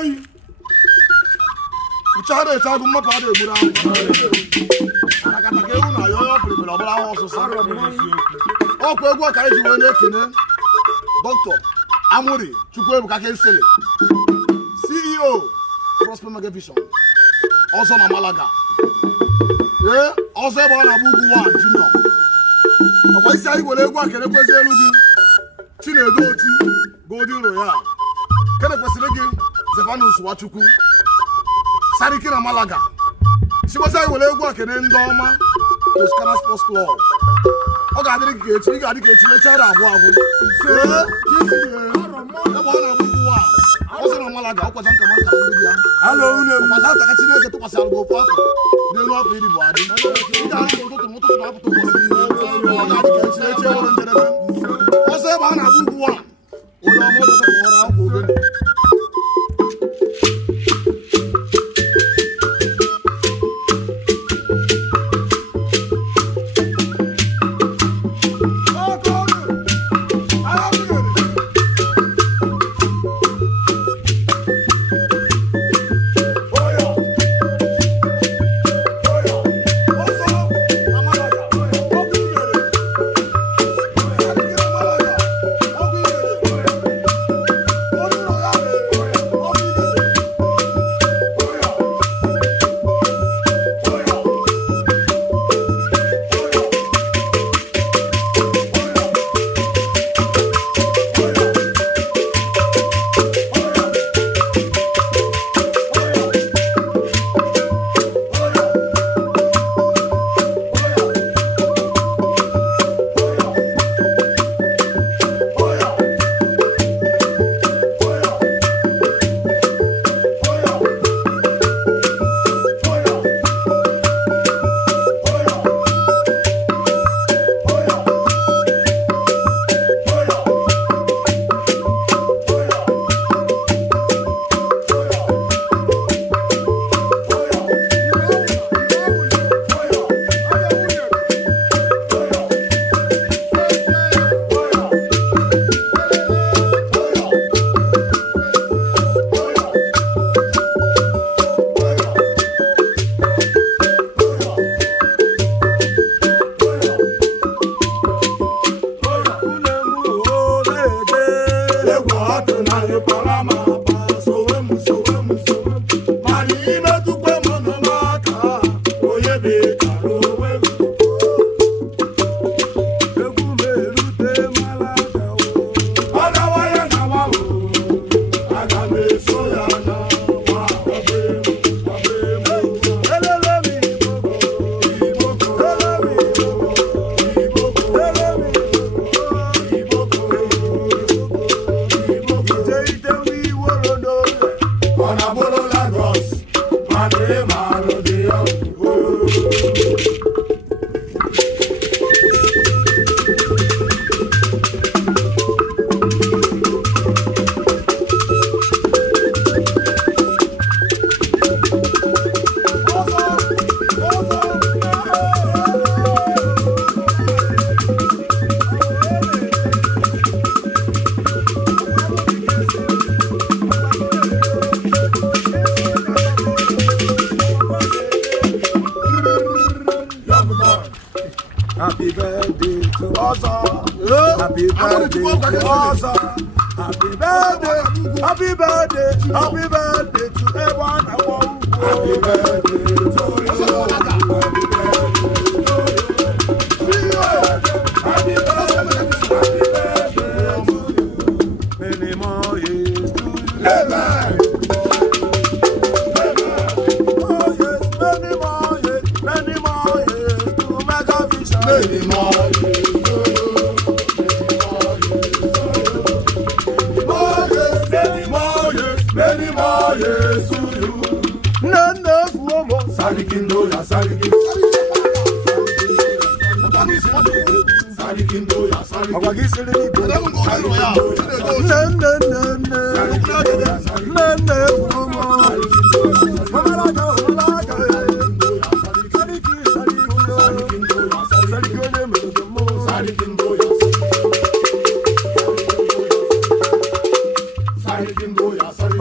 eyi. Uchara etagu mmapa ada egburu ahụ. Akata ka ewu na yoyo primere ọbụla ahụ ọsụsụ. Ọkwa egwu ọka eji wee na-ekene Dr. Amuri Chukwuebuka Kensele, CEO Prosper Megavision, ọzọ na Malaga. Ọzọ ebe ọ na-agba ugwu 1 Junior. Ọkwa isi anyị were egwu akere kwezi elu gị Chinedu Oti Golden Royal. Kene kwesịrị gị Zefanus Wachukwu Sariki na Malaga. Sikwasị anyị were egwu akere ndị ọma Toscana Sports Club. Ọ ga-adịrị gị echi, ị ga-adị ka echi echara agwụ agwụ. Ebe ọ na-agba ugwu 1 ọzọ na Malaga ọkwacha nka maka ndị ya. Ọkwacha aka Chineke tụkwasị alụgo ofu afọ n'elu afọ iri bụ adị. Ị ga-adị ka ụtụtụ na-apụta ụbọchị niile. Ọ ga-adị ka echi echi ọrụ njedebe. Ọzọ ebe a na-agba ugwu 1 onye ọma ụzọ kpọrọ agwụ ogene. Happy birthday to Oza. Happy birthday to Oza. Happy birthday, happy birthday, happy birthday to everyone. Happy birthday to you. Happy birthday to you. Happy birthday to you. Many more years to you. Amen. Many more years to Megavision. Many more years to you. Many more years to you. None of woman. Salikindo ya salikin. Salikindo ya salikin. Awagisiri. None of woman. Salikindo ya salikin.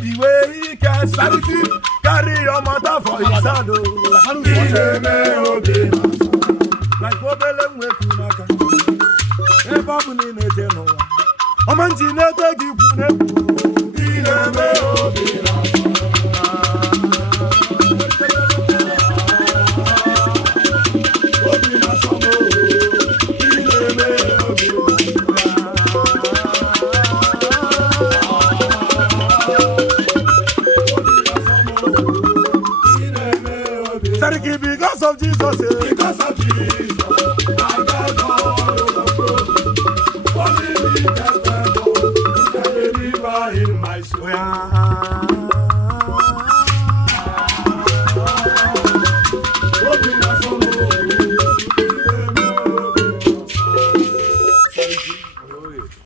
the way he can carry your mother for his hand. Like Obele Mwekunaka. Ebabuni Nejeno. Omanjine Tegi Punepu. Because of Jesus, because of Jesus.